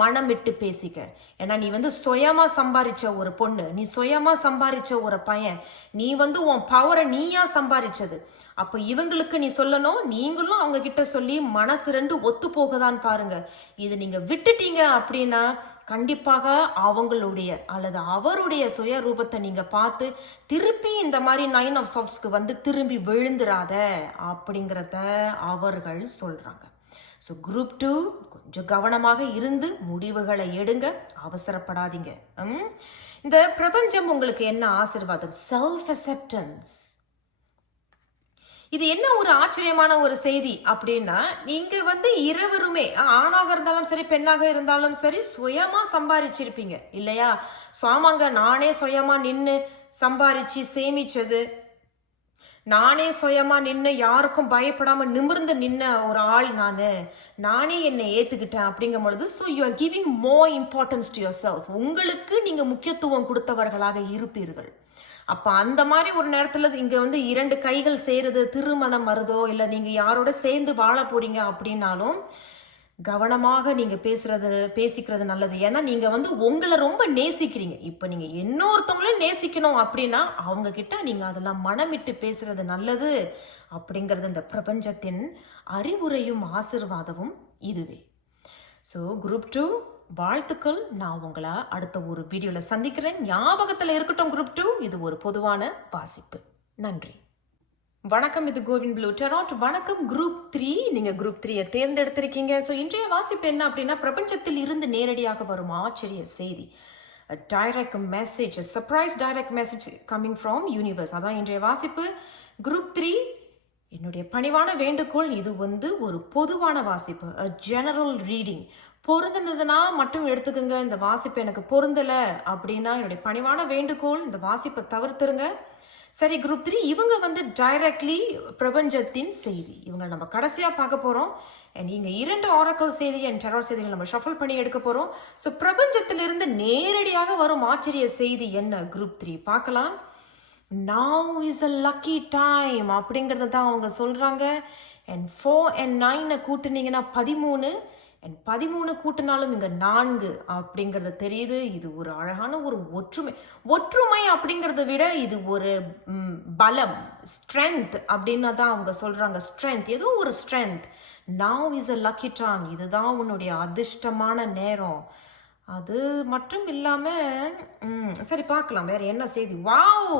மனம் விட்டு பேசிக்க. ஏன்னா நீ வந்து சுயமா சம்பாதிச்ச ஒரு பொண்ணு, நீ சுயமா சம்பாதிச்ச ஒரு பையன், நீ வந்து உன் பவரை நீயா சம்பாதிச்சது. அப்ப இவங்களுக்கு நீ சொல்லணும், நீங்களும் அவங்க கிட்ட சொல்லி மனசு 2 ஒத்து போகுதான்னு பாருங்க. இது நீங்க விட்டுட்டீங்க அப்படின்னா கண்டிப்பாக அவங்களுடைய அல்லது அவருடைய சுய ரூபத்தை நீங்க பார்த்து திருப்பி இந்த மாதிரி 9 ஆஃப் சாப்ஸ்க்கு வந்து திரும்பி விழுந்துராத அப்படிங்கிறத அவர்கள் சொல்றாங்க. ஸோ குரூப் 2 கொஞ்சம் கவனமாக இருந்து முடிவுகளை எடுங்க, அவசரப்படாதீங்க. இந்த பிரபஞ்சம் உங்களுக்கு என்ன ஆசீர்வாதம்? Self acceptance. இது என்ன ஒரு ஆச்சரியமான ஒரு செய்தி அப்படின்னா, நீங்க வந்து இருவருமே ஆணாக இருந்தாலும் சரி பெண்ணாக இருந்தாலும் சரி சுயமா சம்பாதிச்சிருப்பீங்க இல்லையா? சாமாங்க, நானே சுயமா நின்று சம்பாரிச்சு சேமிச்சது, நானே சுயமா நின்று யாருக்கும் பயப்படாம நிமிர்ந்து நின்ன ஒரு ஆள் நானே என்னை ஏத்துக்கிட்டேன் அப்படிங்கும் பொழுது, so you are giving more importance to your self. உங்களுக்கு நீங்க முக்கியத்துவம் கொடுத்தவர்களாக இருப்பீர்கள். அப்ப அந்த மாதிரி ஒரு நேரத்துல இங்க வந்து 2 கைகள் சேருது, திருமணம் வருதோ இல்ல நீங்க யாரோட சேர்ந்து வாழ போறீங்க அப்படின்னாலும் கவனமாக நீங்க பேசிக்கிறது நல்லது. ஏன்னா நீங்க வந்து உங்களை ரொம்ப நேசிக்கிறீங்க. இப்ப நீங்க இன்னொருத்தவங்களையும் நேசிக்கணும் அப்படின்னா அவங்க கிட்ட நீங்க அதெல்லாம் மனமிட்டு பேசுறது நல்லது அப்படிங்கிறது இந்த பிரபஞ்சத்தின் அறிவுரையும் ஆசீர்வாதமும் இதுவே. ஸோ குரூப் 2 வாழ்த்துக்கள். நான் உங்களை அடுத்த ஒரு வீடியோல சந்திக்கிறேன். ஞாபகத்தில் இருக்கட்டும் குரூப் 2 இது ஒரு பொதுவான வாசிப்பு. நன்றி, வணக்கம். இது கோவிந்த் ப்ளூ டெராட். வணக்கம் குரூப் 3. நீங்க குரூப் 3 தேர்ந்தெடுத்திருக்கீங்க. ஸோ இன்றைய வாசிப்பு என்ன அப்படின்னா பிரபஞ்சத்தில் இருந்து நேரடியாக வரும் ஆச்சரிய செய்தி, direct message, surprise direct message coming from universe. அதான் இன்றைய வாசிப்பு. குரூப் 3 என்னுடைய பணிவான வேண்டுகோள், இது வந்து ஒரு பொதுவான வாசிப்பு, ஜெனரல் ரீடிங். பொருந்தினதுன்னா மட்டும் எடுத்துக்கோங்க. இந்த வாசிப்பு எனக்கு பொருந்தலை அப்படின்னா என்னுடைய பணிவான வேண்டுகோள், இந்த வாசிப்பை தவிர்த்துருங்க. சரி, குரூப் 3 இவங்க வந்து டைரக்ட்லி பிரபஞ்சத்தின் செய்தி, இவங்க நம்ம கடைசியாக பார்க்க போகிறோம். நீங்கள் 2 ஆரக்கல் செய்தி அண்ட் டெரர் செய்திகள் நம்ம ஷஃபிள் பண்ணி எடுக்க போகிறோம். ஸோ பிரபஞ்சத்திலிருந்து நேரடியாக வரும் ஆச்சரிய செய்தி என்ன? குரூப் 3 பார்க்கலாம். Now is a lucky time அப்படிங்கிறத தான் அவங்க சொல்கிறாங்க. அண்ட் 4 and 9 கூட்டுனீங்கன்னா 13, அண்ட் 13 கூட்டினாலும் இங்கே 4 அப்படிங்கிறது தெரியுது. இது ஒரு அழகான ஒரு ஒற்றுமை அப்படிங்கிறத விட இது ஒரு பலம், ஸ்ட்ரென்த் அப்படின்னு தான் அவங்க சொல்கிறாங்க. ஸ்ட்ரென்த், ஏதோ ஒரு strength. Now is a lucky time, இதுதான் உன்னுடைய அதிர்ஷ்டமான நேரம். அது மட்டும் இல்லாமல் சரி பார்க்கலாம் வேற என்ன செய்தி. வாவ்,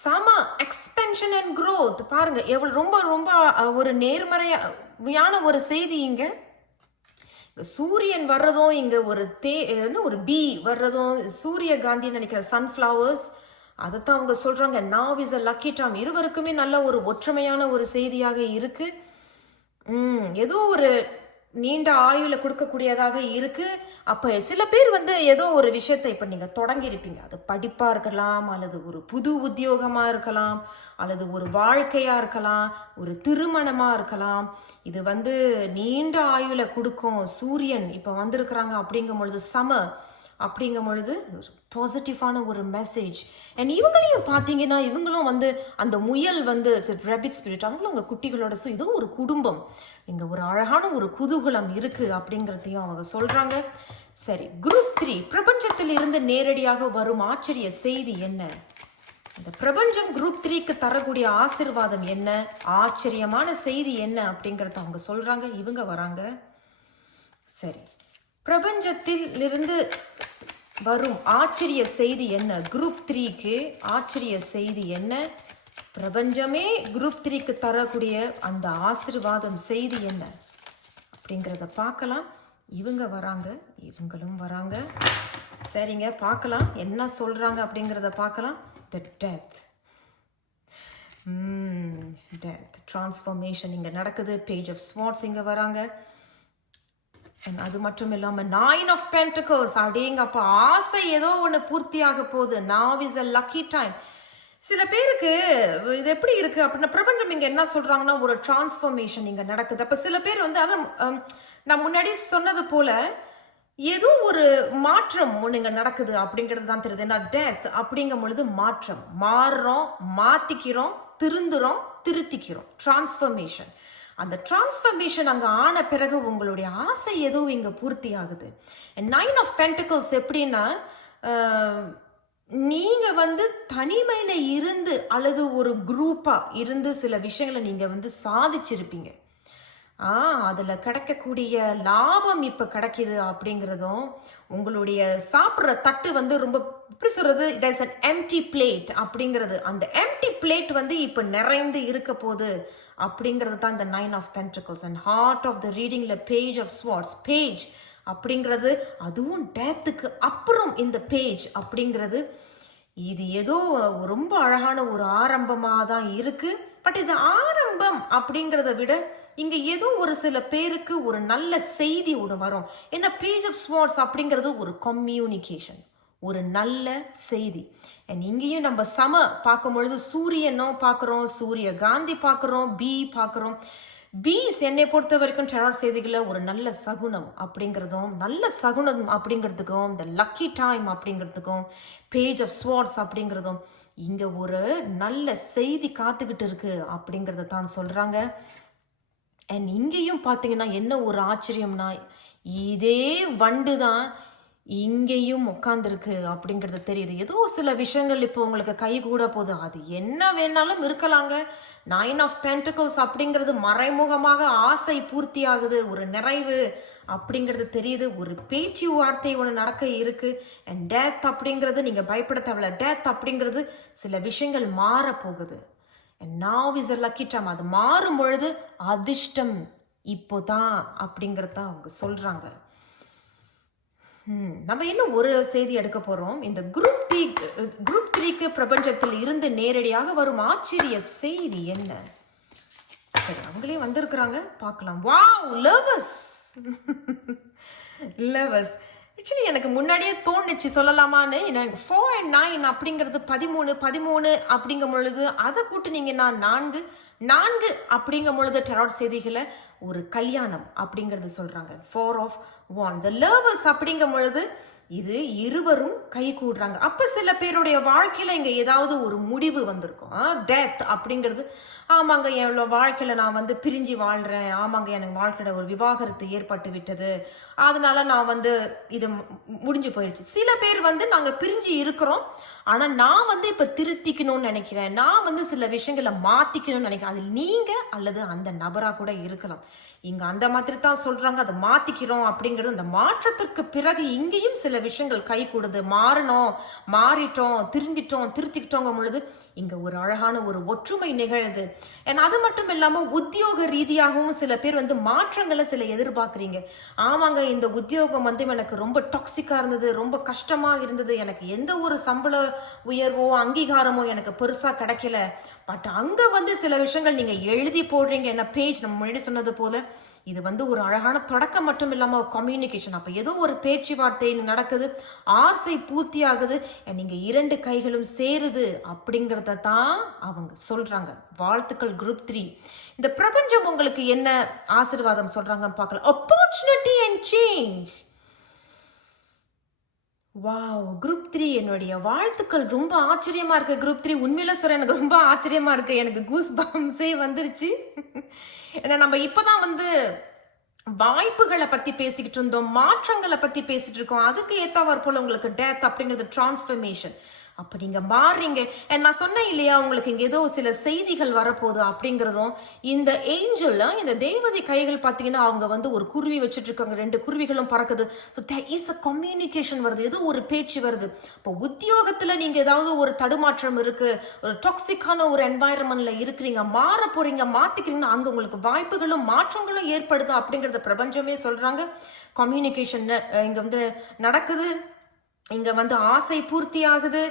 சம எக்ஸ்பென்ஷன் அண்ட் க்ரோத். பாருங்க எவ்வளவு ரொம்ப ரொம்ப ஒரு நேர்மறையான ஒரு செய்தி. சூரியன் வர்றதும் இங்க ஒரு பி வர்றதும் சூரியகாந்தின்னு நினைக்கிற சன்ஃப்ளவர்ஸ் அதைத்தான் அவங்க சொல்றாங்க. நாவ் இஸ் அ லக்கி டைம். இருவருக்குமே நல்ல ஒரு ஒற்றுமையான ஒரு செய்தியாக இருக்கு. ஏதோ ஒரு நீண்ட ஆயுள கொடுக்கக்கூடியதாக இருக்கு. அப்ப சில பேர் ஏதோ ஒரு விஷயத்தை இப்ப நீங்க தொடங்கி இருப்பீங்க. அது படிப்பா இருக்கலாம், அல்லது ஒரு புது உத்தியோகமா இருக்கலாம், அல்லது ஒரு வாழ்க்கையா இருக்கலாம், ஒரு திருமணமா இருக்கலாம். இது நீண்ட ஆயுள கொடுக்கும். சூரியன் இப்ப வந்திருக்கிறாங்க அப்படிங்கும் பொழுது அப்படிங்கும் பொழுது பாசிட்டிவான ஒரு மெசேஜ். அண்ட் இவங்களையும் பார்த்தீங்கன்னா இவங்களும் அந்த முயல் ரேபிட் ஸ்பிரிட் அவங்களும் அவங்க குட்டிகளோட இது ஒரு குடும்பம். இங்க ஒரு அழகான ஒரு குதூகலம் இருக்கு அப்படிங்கிறதையும் அவங்க சொல்றாங்க. சரி, குரூப் 3 பிரபஞ்சத்தில் இருந்து நேரடியாக வரும் ஆச்சரிய செய்தி என்ன? இந்த பிரபஞ்சம் குரூப் 3க்கு தரக்கூடிய ஆசீர்வாதம் என்ன, ஆச்சரியமான செய்தி என்ன அப்படிங்கறத அவங்க சொல்றாங்க. இவங்க வராங்க. சரி, பிரபஞ்சத்தில் இருந்து வரும் ஆச்சரிய செய்தி என்ன? குரூப் 3க்கு ஆச்சரிய செய்தி என்ன? பிரபஞ்சமே குரூப் 3க்கு தரக்கூடிய அந்த ஆசீர்வாதம் செய்தி என்ன அப்படிங்கிறத பார்க்கலாம். இவங்க வராங்க, இவங்களும் வராங்க. சரிங்க, பார்க்கலாம் என்ன சொல்றாங்க அப்படிங்கிறத பார்க்கலாம். த டெத் டிரான்ஸ்ஃபர்மேஷன் இங்க நடக்குது. பேஜ் ஆஃப் ஸ்வார்ட்ஸ் இங்க வராங்க. அது மட்டும் இல்லாம 9 ஆஃப் பென்டக்கிள்ஸ். அடேங்கப்பா, ஆசை ஏதோ ஒன்று பூர்த்தியாக போகுது. நாவ் இஸ் அ லக்கி டைம். சில பேருக்கு இது எப்படி இருக்கு அப்படின்னா, பிரபஞ்சம் இங்க என்ன சொல்றாங்கன்னா ஒரு டிரான்ஸ்ஃபர்மேஷன் இங்க நடக்குது. அப்ப சில பேர் அதான் நான் முன்னாடி சொன்னது போல ஏதோ ஒரு மாற்றம் ஒன்று இங்க நடக்குது அப்படிங்கிறது தான் தெரியுது. ஏன்னா டெத் அப்படிங்கும் பொழுது மாற்றம், மாறுறோம், மாத்திக்கிறோம், திருந்துறோம், திருத்திக்கிறோம். டிரான்ஸ்ஃபர்மேஷன். அந்த டிரான்ஸ்ஃபர்மேஷன் அங்க ஆன பிறகு உங்களுடைய ஆசை ஏதோ இங்க பூர்த்தி ஆகுது. 9 ஆஃப் பென்டக்கிள்ஸ் எப்படின்னா, நீங்க தனிமையில இருந்து அல்லது ஒரு குரூப்பா இருந்து சில விஷயங்களை நீங்க சாதிச்சிருப்பீங்க. அதுல கிடைக்கக்கூடிய லாபம் இப்ப கிடைக்குது அப்படிங்கிறதும், உங்களுடைய சாப்பிட்ற தட்டு ரொம்ப எப்படி சொல்றது, it is an empty plate அப்படிங்கிறது. அந்த empty plate இப்ப நிறைந்து இருக்க போகுது அப்படிங்கிறது தான் இந்த 9 of pentacles. And heart of the ரீடிங்ல பேஜ் ஆஃப் ஸ்வார்ட்ஸ். பேஜ் அப்படிங்கிறது அதுவும் டெத்துக்கு அப்புறம் இந்த பேஜ் அப்படிங்கிறது இது ஏதோ ரொம்ப அழகான ஒரு ஆரம்பமாக தான் இருக்கு. பட் இது ஆரம்பம் அப்படிங்கிறத விட இங்க ஏதோ ஒரு சில பேருக்கு ஒரு நல்ல செய்தி ஒன்று வரும். ஏன்னா பேஜ் ஆஃப் ஸ்வார்ட்ஸ் அப்படிங்கிறது ஒரு கம்யூனிகேஷன், ஒரு நல்ல செய்தி. இங்கேயும் நம்ம பார்க்கும் பொழுது சூரியனும் பார்க்குறோம், சூரியகாந்தி பார்க்குறோம், பி பார்க்குறோம். பீஸ் என்னை பொறுத்த வரைக்கும் டெராட் செய்திகளை ஒரு நல்ல சகுனம் அப்படிங்கிறதும், நல்ல சகுனம் அப்படிங்கிறதுக்கும், இந்த லக்கி டைம் அப்படிங்கிறதுக்கும், பேஜ் ஆஃப் ஸ்வார்ட்ஸ் அப்படிங்கிறதும் இங்க ஒரு நல்ல செய்தி காத்துக்கிட்டு இருக்கு அப்படிங்கிறத தான் சொல்றாங்க. அண்ட் இங்கேயும் பார்த்தீங்கன்னா என்ன ஒரு ஆச்சரியம்னா, இதே வண்டு தான் இங்கேயும் உட்காந்துருக்கு அப்படிங்கிறது தெரியுது. ஏதோ சில விஷயங்கள் இப்போ உங்களுக்கு கை கூட போகுது. அது என்ன வேணாலும் இருக்கலாங்க. 9 ஆஃப் பென்டக்கிள்ஸ் அப்படிங்கிறது மறைமுகமாக ஆசை பூர்த்தி ஆகுது, ஒரு நிறைவு அப்படிங்கிறது தெரியுது. ஒரு பேச்சு வார்த்தை ஒன்று நடக்க இருக்கு. அண்ட் டெத் அப்படிங்கிறது நீங்க பயப்பட தேவையில்ல. டெத் அப்படிங்கிறது சில விஷயங்கள் மாற போகுது. And now is a lucky time. அது மாறும் பொழுது அதிர்ஷ்டம் இப்போதான் அப்படிங்கிறத அவங்க சொல்றாங்க. நம்ம இன்னும் ஒரு செய்தி எடுக்க போறோம். இந்த குரூப் 3க்கு பிரபஞ்சத்தில் இருந்து நேரடியாக வரும் ஆச்சரிய செய்தி என்ன? சரி, அவங்களே வந்திருக்கிறாங்க, பார்க்கலாம். Wow, lovers. லவர்ஸ் ஆக்சுவலி எனக்கு முன்னாடியே தோணுச்சு சொல்லலாமான்னு. எனக்கு 4 and 9 அப்படிங்கிறது 13 அப்படிங்கும் பொழுது அதை கூட்டுனீங்கன்னா 4 அப்படிங்கும் பொழுது டெராட் செய்திகளை ஒரு கல்யாணம் அப்படிங்கிறது சொல்றாங்க. 4 of 1 the lovers அப்படிங்கும் பொழுது இது இருவரும் கை கூடுறாங்க. அப்ப சில பேருடைய வாழ்க்கையில இங்க ஏதாவது ஒரு முடிவு வந்திருக்கும். டெத் அப்படிங்கிறது, ஆமாங்க எவ்வளோ வாழ்க்கையில நான் பிரிஞ்சு வாழ்றேன், ஆமாங்க எனக்கு வாழ்க்கையில ஒரு விவாகரத்து ஏற்பட்டு விட்டது, அதனால நான் இது முடிஞ்சு போயிடுச்சு. சில பேர் நாங்க பிரிஞ்சு இருக்கிறோம், ஆனா நான் வந்து இப்ப திருத்திக்கணும்னு நினைக்கிறேன், நான் வந்து சில விஷயங்களை மாத்திக்கணும்னு நினைக்கிறேன். அது நீங்க அல்லது அந்த நபரா கூட இருக்கலாம். இங்க அந்த மாதிரி தான் சொல்றாங்க, அதை மாத்திக்கிறோம் அப்படிங்கிறது. அந்த மாற்றத்திற்கு பிறகு இங்கேயும் சில விஷயங்கள் கை கூடுது. மாறணும், மாறிட்டோம், திருத்திக்கிட்டோங்க பொழுது இங்க ஒரு அழகான ஒரு ஒற்றுமை நிகழுது. அது மட்டும் இல்லாம உத்தியோக ரீதியாகவும் சில பேர் வந்து மாற்றங்களை சில எதிர்பார்க்குறீங்க. ஆமாங்க, இந்த உத்தியோகம் வந்து எனக்கு ரொம்ப டாக்ஸிக்கா இருந்தது, ரொம்ப கஷ்டமா இருந்தது, எனக்கு எந்த ஒரு சம்பள உயர்வோ அங்கீகாரமோ எனக்கு பெருசா கிடைக்கல. பட் அங்க வந்து சில விஷயங்கள் நீங்க எழுதி போடுறீங்க. என்ன பேஜ் நம்ம முன்னாடி சொன்னது போல இது வந்து ஒரு அழகான தொடக்கம் மட்டும் இல்லாம கம்யூனிகேஷன். அப்ப ஏதோ ஒரு பேச்சுவார்த்தை நடக்குது, ஆசை பூர்த்தி ஆகுது, நீங்க 2 கைகளும் சேருது அப்படிங்கறத தான் அவங்க சொல்றாங்க. வாழ்த்துக்கள் குரூப் 3. இந்த பிரபஞ்சம் உங்களுக்கு என்ன ஆசீர்வாதம் சொல்றாங்கன்னு பார்க்கலாம். opportunity and change. Wow! Group 3 என்னுடைய வாழ்த்துக்கள். ரொம்ப ஆச்சரியமா இருக்கு குரூப் 3. உண்மையில சொல்றேன், எனக்கு ரொம்ப ஆச்சரியமா இருக்கு. எனக்கு கூஸ் பம்ஸே வந்துருச்சு. ஏன்னா நம்ம இப்பதான் வந்து வாய்ப்புகளை பத்தி பேசிக்கிட்டு இருந்தோம், மாற்றங்களை பத்தி பேசிட்டு இருக்கோம். அதுக்கு ஏத்தாவார் போல உங்களுக்கு டெத் அப்படிங்கிறது டிரான்ஸ்ஃபர்மேஷன். அப்ப நீங்க மாறுறீங்க. நான் சொன்னேன் இல்லையா, உங்களுக்கு இங்க ஏதோ சில செய்திகள் வரப்போகுது அப்படிங்கிறதும். இந்த ஏஞ்சல், இந்த தேவதை கைகள் பார்த்தீங்கன்னா அவங்க வந்து ஒரு குருவி வச்சுட்டு இருக்காங்க, 2 குருவிகளும் பறக்குது. So there is a communication வருது, ஏதோ ஒரு பேச்சு வருது. இப்போ உத்தியோகத்துல நீங்க ஏதாவது ஒரு தடுமாற்றம் இருக்கு, ஒரு டாக்ஸிக்கான ஒரு என்வாயரன்மெண்ட்ல இருக்கிறீங்க, மாற போறீங்க, மாத்திக்கிறீங்கன்னா அங்க உங்களுக்கு வாய்ப்புகளும் மாற்றங்களும் ஏற்படுது அப்படிங்கறத பிரபஞ்சமே சொல்றாங்க. கம்யூனிகேஷன் இங்க வந்து நடக்குது. இங்க வந்து ஆசை பூர்த்தி ஆகுது.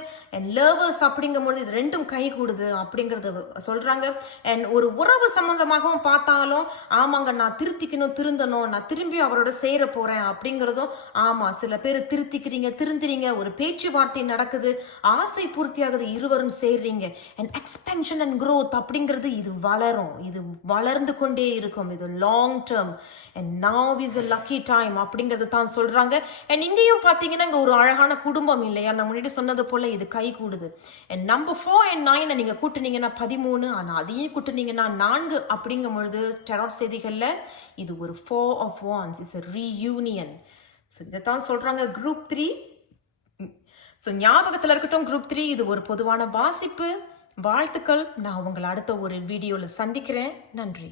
லவர்ஸ் அப்படிங்கும்போது இது 2ம் கை கூடுது அப்படிங்கறது சொல்றாங்க. ஒரு உறவு சம்பந்தமாகவும் பார்த்தாலும் ஆமாங்க, நான் திருந்தணும், நான் திரும்பி அவரோட சேர போறேன் அப்படிங்கிறதும். ஆமா, சில பேர் திருந்துறீங்க, ஒரு பேச்சுவார்த்தை நடக்குது, ஆசை பூர்த்தி ஆகுது, இருவரும் சேர்றீங்க. எக்ஸ்பென்ஷன் அண்ட் growth அப்படிங்கிறது இது வளரும், இது வளர்ந்து கொண்டே இருக்கும், இது long term. now is a lucky time அப்படிங்கிறது தான் சொல்றாங்க. இங்கேயும் பார்த்தீங்கன்னா இங்க ஒரு அழகான குடும்பம் இல்லையா, நான் முன்னாடி சொன்னது போல இது கை கூடுது. நம்பர் 4 and 9 நீங்க கூட்டுனீங்கன்னா 13, ஆனா அதையும் கூட்டுனீங்கன்னா 4 அப்படிங்கும் பொழுது டெராட் செய்திகள்ல இது ஒரு 4 of wands, it's a reunion. So இதைத்தான் சொல்றாங்க குரூப் 3. ஸோ ஞாபகத்தில் இருக்கட்டும் குரூப் 3 இது ஒரு பொதுவான வாசிப்பு. வாழ்த்துக்கள். நான் உங்களை அடுத்த ஒரு வீடியோல சந்திக்கிறேன். நன்றி.